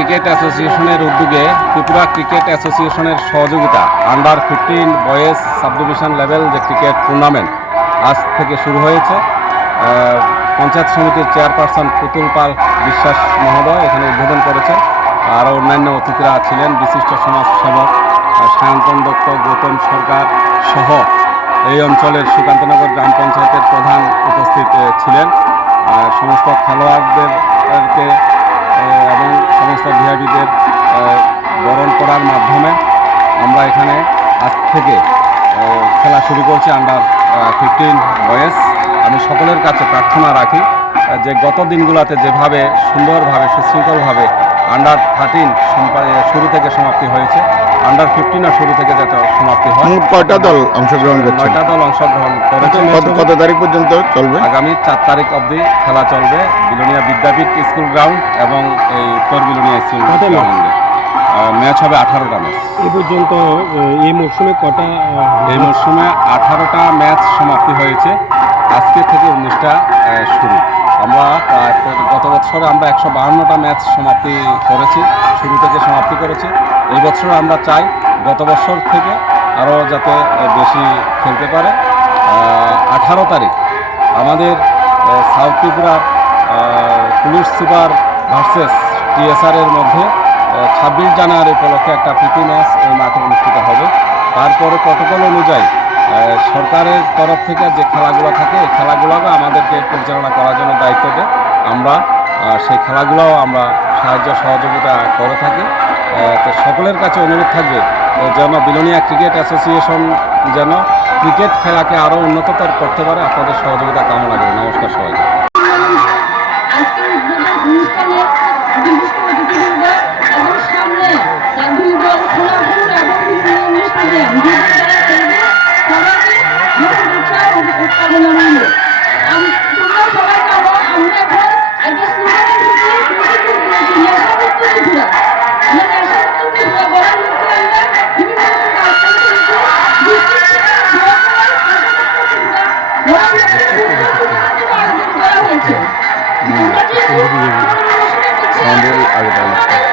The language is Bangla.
ক্রিকেট অ্যাসোসিয়েশনের উদ্যোগে ত্রিপুরা ক্রিকেট অ্যাসোসিয়েশনের সহযোগিতা under 15 boys sub division level যে ক্রিকেট টুর্নামেন্ট আজ থেকে শুরু হয়েছে। পঞ্চায়েত সমিতির চেয়ারপারসন পুতুল পাল বিশ্বাস মহোদয় এখানে উদ্বোধন করেছেন। আরও অন্যান্য অতিথিরা ছিলেন, বিশিষ্ট সমাজসেবক সায়ন্তন দত্ত, গৌতম সরকার সহ এই অঞ্চলের সুকান্তনগর গ্রাম পঞ্চায়েতের প্রধান উপস্থিত ছিলেন। সমস্ত খেলোয়াড়দেরকে এবং সমস্ত ভিআইপিদের বরণ করার মাধ্যমে আমরা এখানে আজ থেকে খেলা শুরু করছি আন্ডার 15 বয়েজ। আমি সকলের কাছে প্রার্থনা রাখি যে গত দিনগুলোতে যেভাবে সুন্দরভাবে সুশৃঙ্খলভাবে আন্ডার 13 শুরু থেকে সমাপ্তি হয়েছে, আন্ডার 15 শুরু থেকে যাতে সমাপ্তি হয়। কয়টা দল অংশগ্রহণ করছে? 9টা দল অংশগ্রহণ করেছে। কত তারিখ পর্যন্ত চলবে? আগামী 4 তারিখ অবধি খেলা চলবে বিলোনিয়া বিদ্যাপীঠ স্কুল গ্রাউন্ড এবং এই উত্তর বিলোনিয়া স্কুল গ্রাউন্ডে। ম্যাচ হবে 18টা ম্যাচ। এই পর্যন্ত এই মরশুমে কটা? এই মরশুমে 18টা ম্যাচ সমাপ্তি হয়েছে, আজকে থেকে 19টা শুরু। আমরা গত বছরে আমরা 152টা ম্যাচ সমাপ্তি করেছি, শুরু থেকে সমাপ্তি করেছি। এই বছর আমরা চাই গত বছর থেকে আরও যাতে বেশি খেলতে পারে। 18 তারিখ আমাদের সাউথ ত্রিপুরার পুলিশ সুপার ভার্সেস টিএসআর-এর মধ্যে 26 জানুয়ারি উপলক্ষে একটা প্রীতি ম্যাচ ওই মাঠে অনুষ্ঠিত হবে। তারপরে প্রটোকল অনুযায়ী সরকারের তরফ থেকে যে খেলাগুলো থাকে এই খেলাগুলোকে আমাদেরকে পরিচালনা করার জন্য দায়িত্ব দেয়। আমরা সেই খেলাগুলোও আমরা সাহায্য সহযোগিতা করে থাকি। তো সকলের কাছে অনুরোধ থাকবে যেন বিলোনিয়া ক্রিকেট অ্যাসোসিয়েশন যেন ক্রিকেট খেলাকে আরও উন্নততর করতে পারে। আপনাদের সহযোগিতা কামনা করি। নমস্কার সবাইকে। আগে